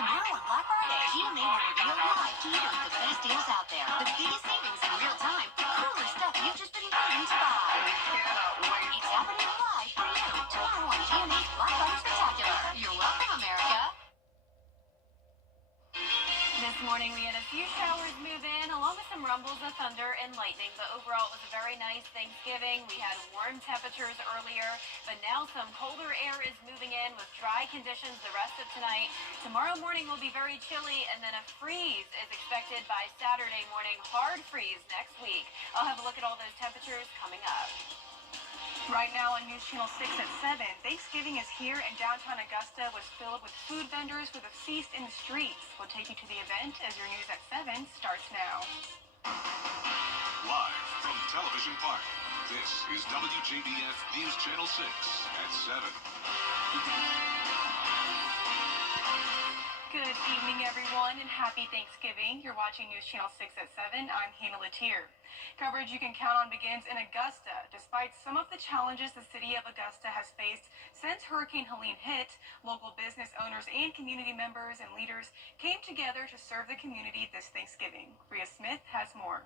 Tomorrow on Black Friday, GMA will reveal live to you the best deals out there. The biggest savings in real time. The coolest stuff you've just been waiting to buy. We cannot wait. It's happening live for you. Tomorrow on GMA's Black Friday Spectacular. You're welcome, America. This morning we had a few showers move in, along with some rumbles of thunder and lightning, but overall it was a very nice Thanksgiving. We had warm temperatures earlier, but now some colder air is moving in with dry conditions the rest of tonight. Tomorrow morning will be very chilly, and then a freeze is expected by Saturday morning. Hard freeze next week. I'll have a look at all those temperatures coming up. Right now on News Channel 6 at 7, Thanksgiving is here, and downtown Augusta was filled with food vendors with a feast in the streets. We'll take you to the event as your news at 7 starts now. Live from Television Park, this is WJBF News Channel 6 at 7. Good evening, everyone, and happy Thanksgiving. You're watching News Channel 6 at 7. I'm Hannah Latier. Coverage you can count on begins in Augusta. Despite some of the challenges the city of Augusta has faced since Hurricane Helene hit, local business owners and community members and leaders came together to serve the community this Thanksgiving. Bria Smith has more.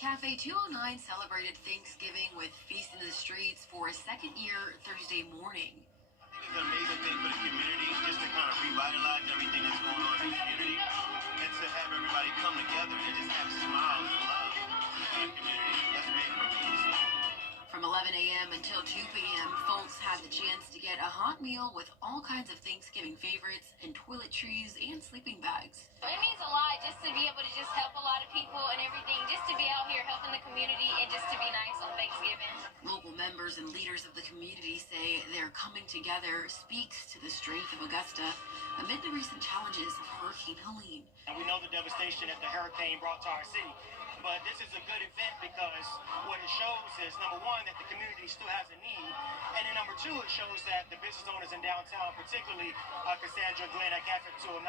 Cafe 209 celebrated Thanksgiving with Feast in the Streets for a second year Thursday morning. It's an amazing thing for the community, just to kind of revitalize everything that's going on in the community, and to have everybody come together and just have smiles and love in the community. That's big for me. From 11 a.m. until 2 p.m., folks had the chance to get a hot meal with all kinds of Thanksgiving favorites and toiletries and sleeping bags. It means a lot just to be able to just help a lot of people and everything, just to be out here helping the community and just to be nice on Thanksgiving. Local members and leaders of the community say their coming together speaks to the strength of Augusta amid the recent challenges of Hurricane Helene. And we know the devastation that the hurricane brought to our city. But this is a good event because what it shows is, number one, that the community still has a need. And then number two, it shows that the business owners in downtown, particularly Cassandra Glenn at Cafe 209,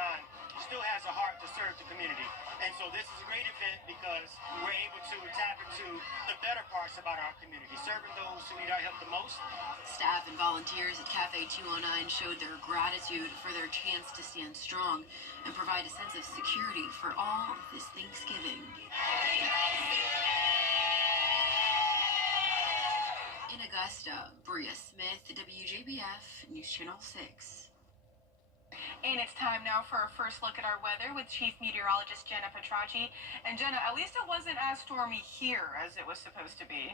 still has a heart to serve the community. And so this is a great event because we're able to tap into the better parts about our community, serving those who need our help the most. Staff and volunteers at Cafe 209 showed their gratitude for their chance to stand strong and provide a sense of security for all this Thanksgiving. In Augusta, Bria Smith, WJBF, News Channel 6. And it's time now for our first look at our weather with Chief Meteorologist Jenna Petracci. And Jenna, at least it wasn't as stormy here as it was supposed to be.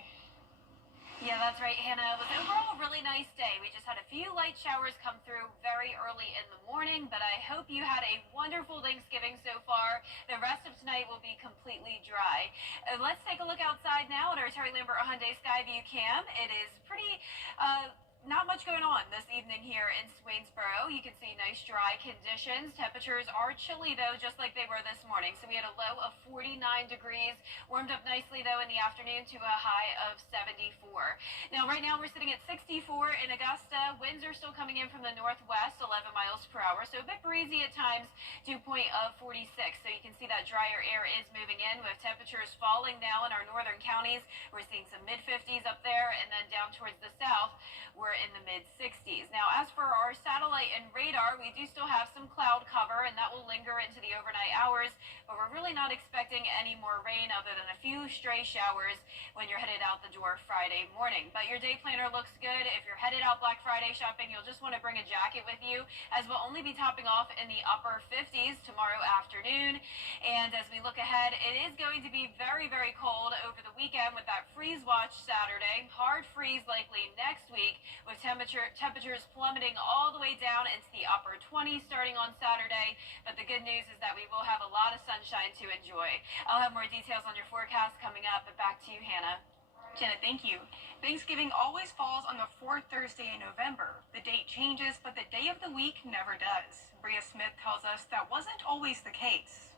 Yeah, that's right, Hannah. It was overall a really nice day. We just had a few light showers come through very early in the morning, but I hope you had a wonderful Thanksgiving so far. The rest of tonight will be completely dry. Let's take a look outside now at our Terry Lambert Hyundai Skyview cam. It is pretty not much going on this evening here in Swainsboro. You can see nice dry conditions. Temperatures are chilly though, just like they were this morning. So we had a low of 49 degrees, warmed up nicely though in the afternoon to a high of 74. Now right now we're sitting at 64 in Augusta. Winds are still coming in from the northwest, 11 miles per hour. So a bit breezy at times, dew point of 46. So you can see that drier air is moving in with temperatures falling now in our northern counties. We're seeing some mid-50s up there, and then down towards the south, we're in the mid-60s. Now, as for our satellite and radar, we do still have some cloud cover, and that will linger into the overnight hours, but we're really not expecting any more rain other than a few stray showers when you're headed out the door Friday morning. But your day planner looks good. If you're headed out Black Friday shopping, you'll just want to bring a jacket with you, as we'll only be topping off in the upper 50s tomorrow afternoon. And as we look ahead, it is going to be very, very cold over the weekend with that freeze watch Saturday. Hard freeze likely next week, with temperatures plummeting all the way down into the upper 20s starting on Saturday. But the good news is that we will have a lot of sunshine to enjoy. I'll have more details on your forecast coming up, but back to you, Hannah. Jenna, thank you. Thanksgiving always falls on the fourth Thursday in November. The date changes, but the day of the week never does. Bria Smith tells us that wasn't always the case.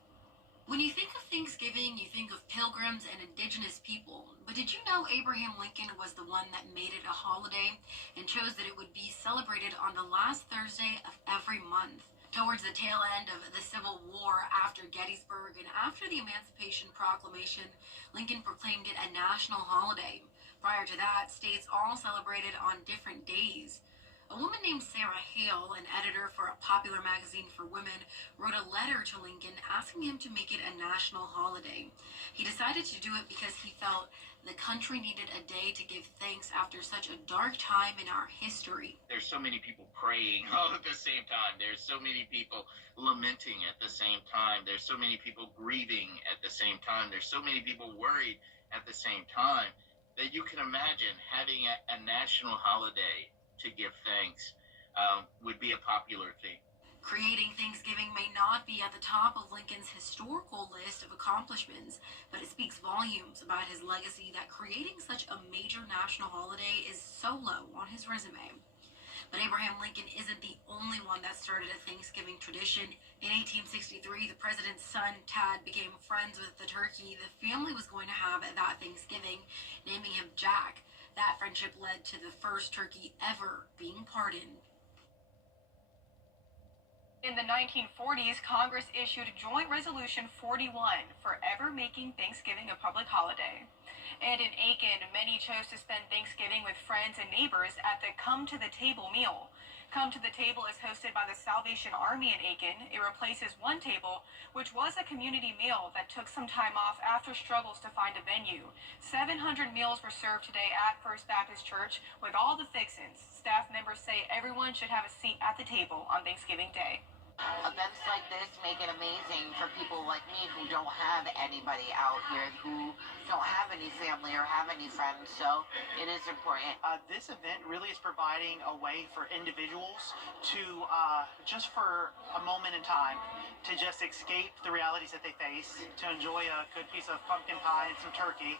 When you think of Thanksgiving, you think of pilgrims and indigenous people. But did you know Abraham Lincoln was the one that made it a holiday and chose that it would be celebrated on the last Thursday of every month? Towards the tail end of the Civil War, after Gettysburg and after the Emancipation Proclamation, Lincoln proclaimed it a national holiday. Prior to that, states all celebrated on different days. A woman named Sarah Hale, an editor for a popular magazine for women, wrote a letter to Lincoln asking him to make it a national holiday. He decided to do it because he felt the country needed a day to give thanks after such a dark time in our history. There's so many people praying all at the same time. There's so many people lamenting at the same time. There's so many people grieving at the same time. There's so many people worried at the same time that you can imagine having a national holiday to give thanks would be a popular thing. Creating Thanksgiving may not be at the top of Lincoln's historical list of accomplishments, but it speaks volumes about his legacy that creating such a major national holiday is so low on his resume. But Abraham Lincoln isn't the only one that started a Thanksgiving tradition. In 1863, the president's son, Tad, became friends with the turkey the family was going to have at that Thanksgiving, naming him Jack. That friendship led to the first turkey ever being pardoned. In the 1940s, Congress issued Joint Resolution 41, forever making Thanksgiving a public holiday. And in Aiken, many chose to spend Thanksgiving with friends and neighbors at the Come to the Table meal. Come to the Table is hosted by the Salvation Army in Aiken. It replaces One Table, which was a community meal that took some time off after struggles to find a venue. 700 meals were served today at First Baptist Church with all the fixins. Staff members say everyone should have a seat at the table on Thanksgiving Day. Events like this make it amazing for people like me who don't have anybody out here, who don't have any family or have any friends, so it is important. This event really is providing a way for individuals to, just for a moment in time, to just escape the realities that they face, to enjoy a good piece of pumpkin pie and some turkey.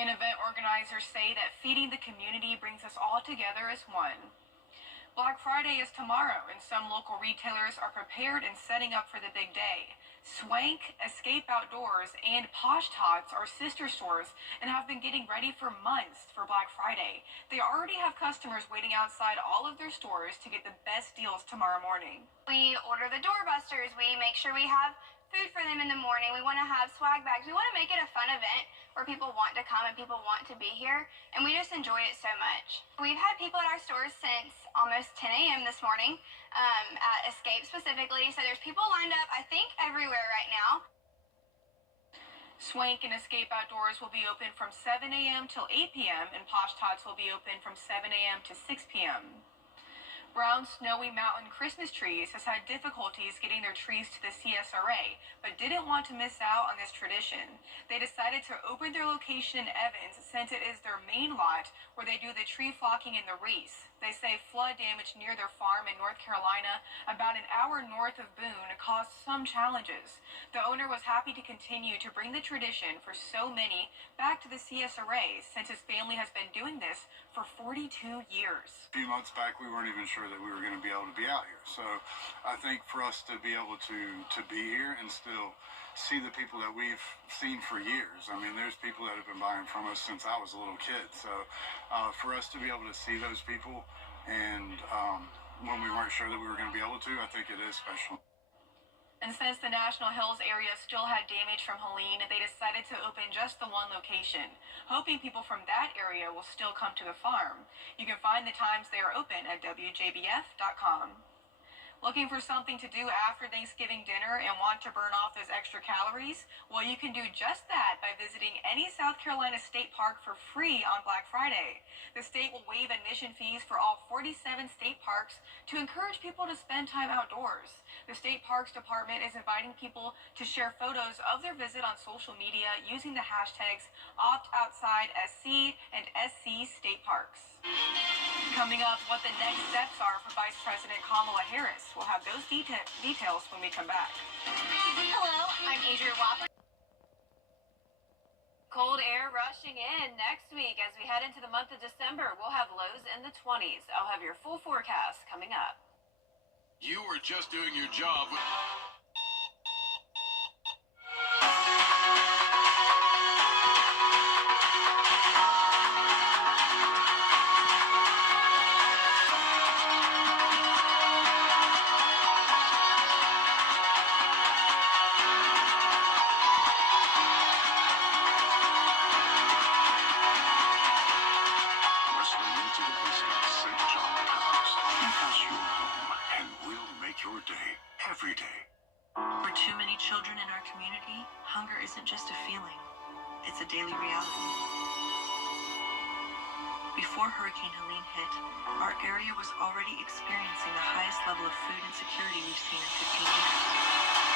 And event organizers say that feeding the community brings us all together as one. Black Friday is tomorrow, and some local retailers are prepared and setting up for the big day. Swank, Escape Outdoors, and Posh Tots are sister stores and have been getting ready for months for Black Friday. They already have customers waiting outside all of their stores to get the best deals tomorrow morning. We order the doorbusters. We make sure we have food for them in the morning. We want to have swag bags. We want to make it a fun event where people want to come and people want to be here, and we just enjoy it so much. We've had people at our stores since almost 10 a.m. this morning, at Escape specifically, so there's people lined up, I think, everywhere right now. Swank and Escape Outdoors will be open from 7 a.m. till 8 p.m., and Posh Tots will be open from 7 a.m. to 6 p.m. Brown Snowy Mountain Christmas Trees has had difficulties getting their trees to the CSRA, but didn't want to miss out on this tradition. They decided to open their location in Evans since it is their main lot where they do the tree flocking and the wreaths. They say flood damage near their farm in North Carolina, about an hour north of Boone, caused some challenges. The owner was happy to continue to bring the tradition for so many back to the CSRA since his family has been doing this for 42 years. A few months back, we weren't even sure that we were going to be able to be out here. So I think for us to be able to be here and still see the people that we've seen for years. I mean, there's people that have been buying from us since I was a little kid. So for us to be able to see those people and when we weren't sure that we were going to be able to, I think it is special. And since the National Hills area still had damage from Helene, they decided to open just the one location, hoping people from that area will still come to the farm. You can find the times they are open at WJBF.com. Looking for something to do after Thanksgiving dinner and want to burn off those extra calories? Well, you can do just that by visiting any South Carolina state park for free on Black Friday. The state will waive admission fees for all 47 state parks to encourage people to spend time outdoors. The State Parks Department is inviting people to share photos of their visit on social media using the hashtags OptOutsideSC and SC State Parks. Coming up, what the next steps are for Vice President Kamala Harris. We'll have those details when we come back. Hello, I'm Adrienne Wapper. Cold air rushing in next week as we head into the month of December. We'll have lows in the 20s. I'll have your full forecast coming up. You were just doing your job. just a feeling. It's a daily reality. Before Hurricane Helene hit, our area was already experiencing the highest level of food insecurity we've seen in 15 years.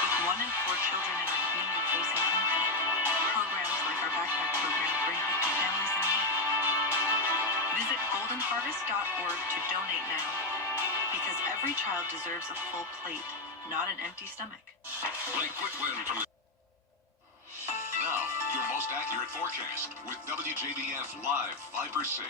With 1 in 4 children in our community facing hunger, programs like our backpack program bring hope to families in need. Visit goldenharvest.org to donate now, because every child deserves a full plate, not an empty stomach. Play quick win from the... Now, your most accurate forecast with WJBF Live 5 for 6.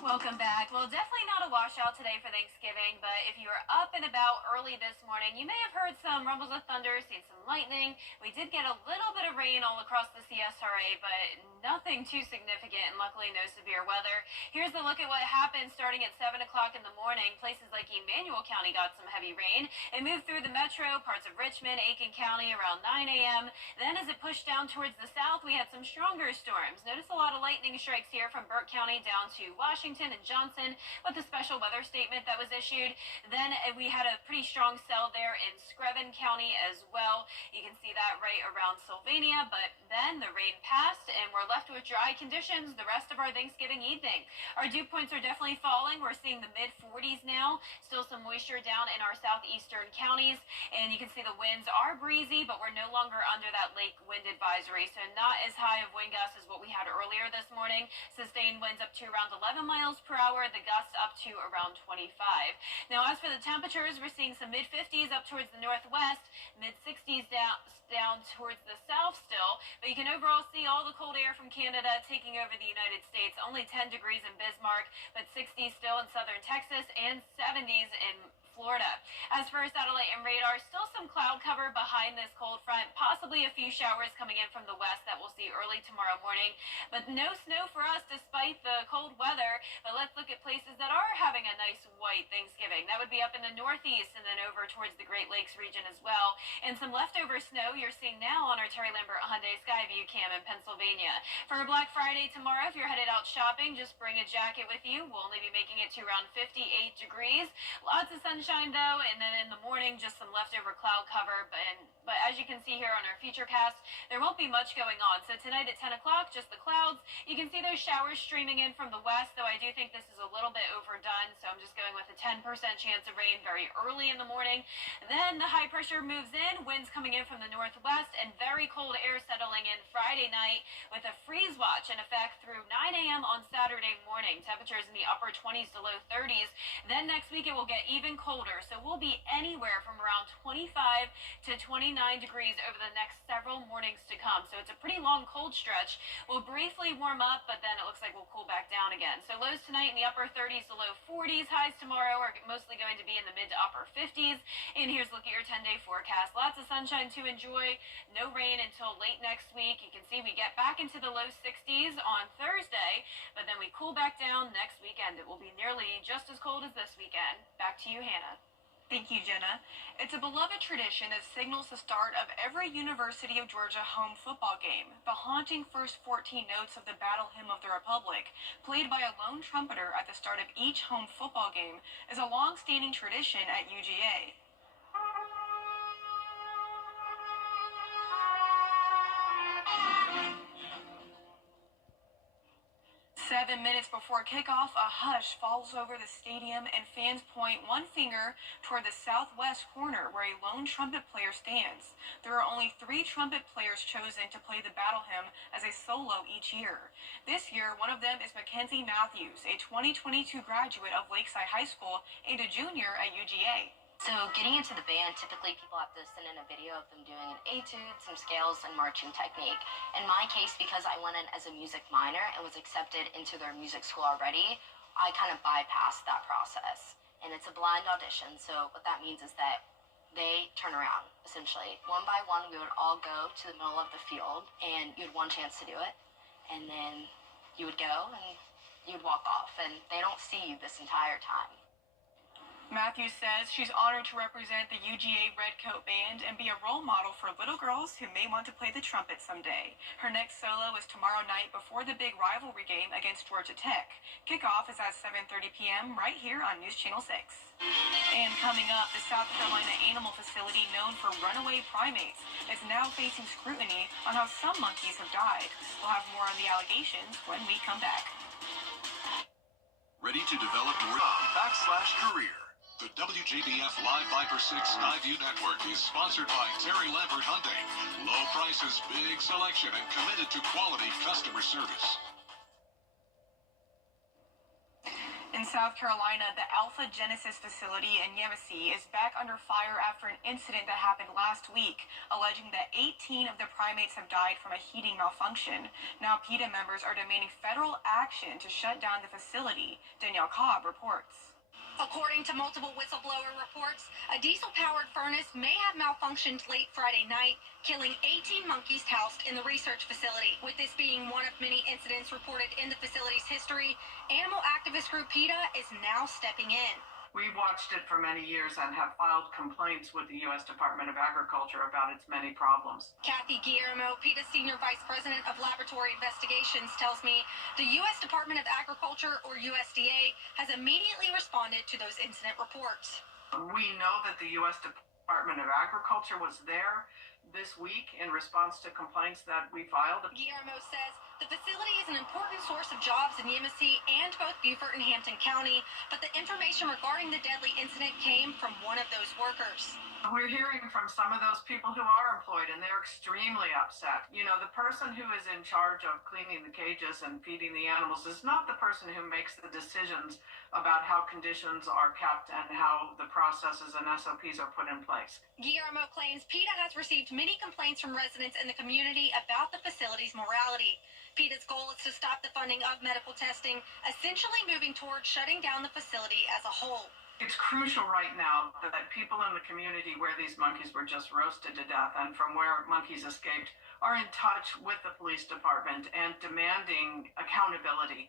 Welcome back. Well, definitely not a washout today for Thanksgiving, but if you were up and about early this morning, you may have heard some rumbles of thunder, seen some lightning. We did get a little bit of rain all across the CSRA, but nothing too significant, and luckily no severe weather. Here's a look at what happened starting at 7 o'clock in the morning. Places like Emmanuel County got some heavy rain. It moved through the metro, parts of Richmond, Aiken County around 9 a.m. Then as it pushed down towards the south, we had some stronger storms. Notice a lot of lightning strikes here from Burke County down to Washington and Johnson with the special weather statement that was issued. Then we had a pretty strong cell there in Screven County as well. You can see that right around Sylvania, but then the rain passed and we're left with dry conditions the rest of our Thanksgiving evening. Our dew points are definitely falling. We're seeing the mid-40s now. Still some moisture down in our southeastern counties, and you can see the winds are breezy, but we're no longer under that lake wind advisory, so not as high of wind gusts as what we had earlier this morning. Sustained winds up to around 11 miles per hour, the gusts up to around 25. Now, as for the temperatures, we're seeing some mid-50s up towards the northwest, mid-60s down towards the south still, but you can overall see all the cold air from Canada taking over the United States. Only 10 degrees in Bismarck, but 60s still in southern Texas and 70s in Florida. As for our satellite and radar, still some cloud cover behind this cold front, possibly a few showers coming in from the west that we'll see early tomorrow morning, but no snow for us despite the cold weather. But let's look at places that are having a nice white Thanksgiving. That would be up in the northeast and then over towards the Great Lakes region as well. And some leftover snow you're seeing now on our Terry Lambert Hyundai Skyview cam in Pennsylvania. For Black Friday tomorrow, if you're headed out shopping, just bring a jacket with you. We'll only be making it to around 58 degrees. Lots of sunshine though, and then in the morning just some leftover cloud cover, but as you can see here on our Futurecast, there won't be much going on. So tonight at 10 o'clock, just the clouds. You can see those showers streaming in from the west, though I do think this is a little bit overdone, so I'm just going with a 10% chance of rain very early in the morning. Then the high pressure moves in, winds coming in from the northwest, and very cold air settling in Friday night with a freeze watch in effect through 9 a.m. on Saturday morning. Temperatures in the upper 20s to low 30s. Then next week it will get even colder, so we'll be anywhere from around 25 to 29 degrees over the next several mornings to come. So it's a pretty long cold stretch. We'll briefly warm up, but then it looks like we'll cool back down again. So lows tonight in the upper 30s to low 40s. Highs tomorrow are mostly going to be in the mid to upper 50s. And here's a look at your 10-day forecast. Lots of sunshine to enjoy. No rain until late next week. You can see we get back into the low 60s on Thursday, but then we cool back down next weekend. It will be nearly just as cold as this weekend. Back to you, Hannah. Thank you, Jenna. It's a beloved tradition that signals the start of every University of Georgia home football game. The haunting first 14 notes of the Battle Hymn of the Republic, played by a lone trumpeter at the start of each home football game, is a long-standing tradition at UGA. 7 minutes before kickoff, a hush falls over the stadium and fans point one finger toward the southwest corner where a lone trumpet player stands. There are only 3 trumpet players chosen to play the battle hymn as a solo each year. This year, one of them is Mackenzie Matthews, a 2022 graduate of Lakeside High School and a junior at UGA. So getting into the band, typically people have to send in a video of them doing an etude, some scales, and marching technique. In my case, because I went in as a music minor and was accepted into their music school already, I kind of bypassed that process. And it's a blind audition, so what that means is that they turn around, essentially. One by one, we would all go to the middle of the field, and you had one chance to do it. And then you would go, and you'd walk off, and they don't see you this entire time. Matthews says she's honored to represent the UGA Redcoat Band and be a role model for little girls who may want to play the trumpet someday. Her next solo is tomorrow night before the big rivalry game against Georgia Tech. Kickoff is at 7:30 p.m. right here on News Channel 6. And coming up, the South Carolina animal facility known for runaway primates is now facing scrutiny on how some monkeys have died. We'll have more on the allegations when we come back. Ready to develop more /career. The WJBF Live Viper 6 Skyview Network is sponsored by Terry Lambert Hyundai. Low prices, big selection, and committed to quality customer service. In South Carolina, the Alpha Genesis facility in Yemassee is back under fire after an incident that happened last week, alleging that 18 of the primates have died from a heating malfunction. Now, PETA members are demanding federal action to shut down the facility. Danielle Cobb reports. According to multiple whistleblower reports, a diesel-powered furnace may have malfunctioned late Friday night, killing 18 monkeys housed in the research facility. With this being one of many incidents reported in the facility's history, animal activist group PETA is now stepping in. We've watched it for many years and have filed complaints with the U.S. Department of Agriculture about its many problems. Kathy Guillermo, PETA's Senior Vice President of Laboratory Investigations, tells me the U.S. Department of Agriculture, or USDA, has immediately responded to those incident reports. We know that the U.S. Department of Agriculture was there this week in response to complaints that we filed. Guillermo says the facility is an important source of jobs in Yemassee and both Beaufort and Hampton County, but the information regarding the deadly incident came from one of those workers. We're hearing from some of those people who are employed, and they're extremely upset. You know, the person who is in charge of cleaning the cages and feeding the animals is not the person who makes the decisions about how conditions are kept and how the processes and SOPs are put in place. Guillermo claims PETA has received many complaints from residents in the community about the facility's morality. PETA's goal is to stop the funding of medical testing, essentially moving towards shutting down the facility as a whole. It's crucial right now that people in the community where these monkeys were just roasted to death and from where monkeys escaped are in touch with the police department and demanding accountability.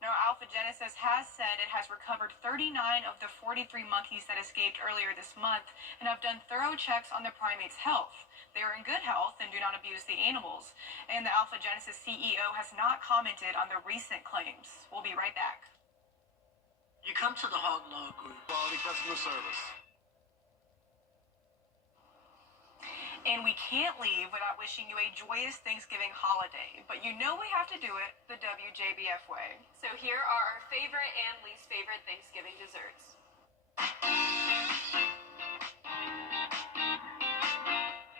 Now, Alpha Genesis has said it has recovered 39 of the 43 monkeys that escaped earlier this month and have done thorough checks on the primates' health. They are in good health and do not abuse the animals. And the Alpha Genesis CEO has not commented on the recent claims. We'll be right back. You come to the Hog Law Group. Quality customer service. And we can't leave without wishing you a joyous Thanksgiving holiday. But you know we have to do it the WJBF way. So here are our favorite and least favorite Thanksgiving desserts.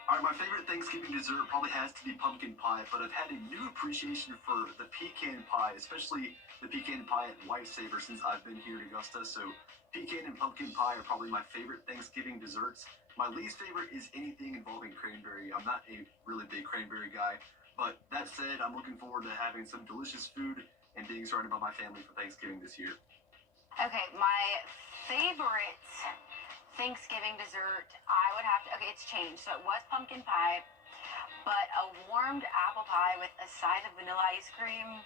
All right, my favorite Thanksgiving dessert probably has to be pumpkin pie, but I've had a new appreciation for the pecan pie, especially the pecan pie at Lifesaver since I've been here in Augusta. So pecan and pumpkin pie are probably my favorite Thanksgiving desserts. My least favorite is anything involving cranberry. I'm not a really big cranberry guy, but that said, I'm looking forward to having some delicious food and being surrounded by my family for Thanksgiving this year. Okay, my favorite Thanksgiving dessert, I would have to, okay, it's changed. So it was pumpkin pie, but a warmed apple pie with a side of vanilla ice cream,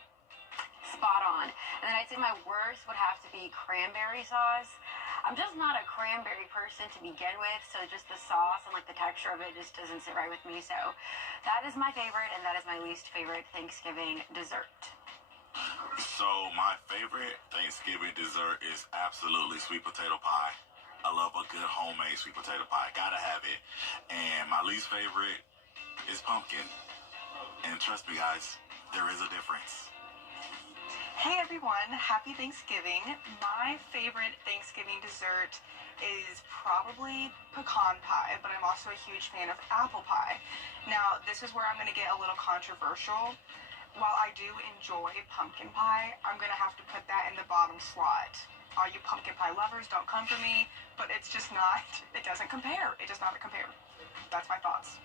spot on. And then I'd say my worst would have to be cranberry sauce. I'm just not a cranberry person to begin with, so just the sauce and like the texture of it just doesn't sit right with me. So that is my favorite, and that is my least favorite Thanksgiving dessert. So my favorite Thanksgiving dessert is absolutely sweet potato pie. I love a good homemade sweet potato pie. Gotta have it. And my least favorite is pumpkin. And trust me, guys, there is a difference. Hey everyone, happy Thanksgiving. My favorite Thanksgiving dessert is probably pecan pie, but I'm also a huge fan of apple pie. Now, this is where I'm gonna get a little controversial. While I do enjoy pumpkin pie, I'm gonna have to put that in the bottom slot. All you pumpkin pie lovers, don't come for me, but it's just not, it doesn't compare. It does not compare. That's my thoughts.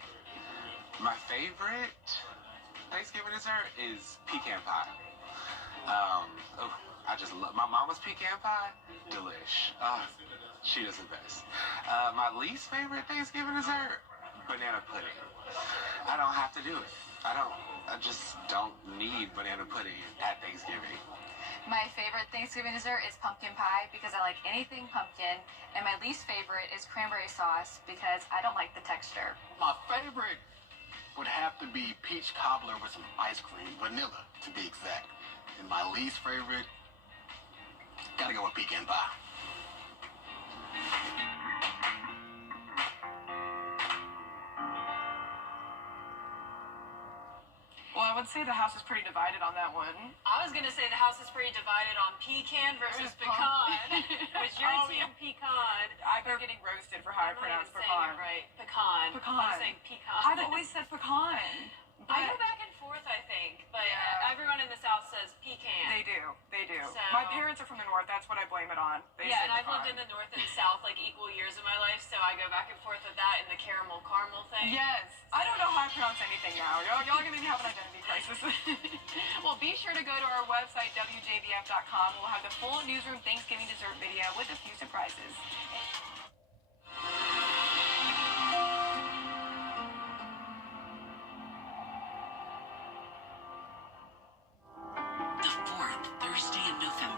My favorite Thanksgiving dessert is pecan pie. I just love my mama's pecan pie. Delish. She does the best. My least favorite Thanksgiving dessert, banana pudding. I don't have to do it. I just don't need banana pudding at Thanksgiving. My favorite Thanksgiving dessert is pumpkin pie because I like anything pumpkin, and my least favorite is cranberry sauce because I don't like the texture. My favorite would have to be peach cobbler with some ice cream, vanilla to be exact. And my least favorite, gotta go with pecan pie. Well, I would say the house is pretty divided on that one. I was going to say the house is pretty divided on pecan versus pecan. Was your team pecan? I've been getting roasted for how I pronounce pecan. Right. Pecan. Pecan. I'm saying pecan. I've always said pecan. I go back and forth, I think, but everyone in the South says pecan. They do. So, my parents are from the North. That's what I blame it on. They say and I've pecan. lived in the North and South like equal years of my life, so I go back and forth with that and the caramel thing. Yes. I don't know how I pronounce anything now. Y'all are going to have an identity crisis. Well, be sure to go to our website, WJBF.com. We'll have the full newsroom Thanksgiving dessert video with a few surprises.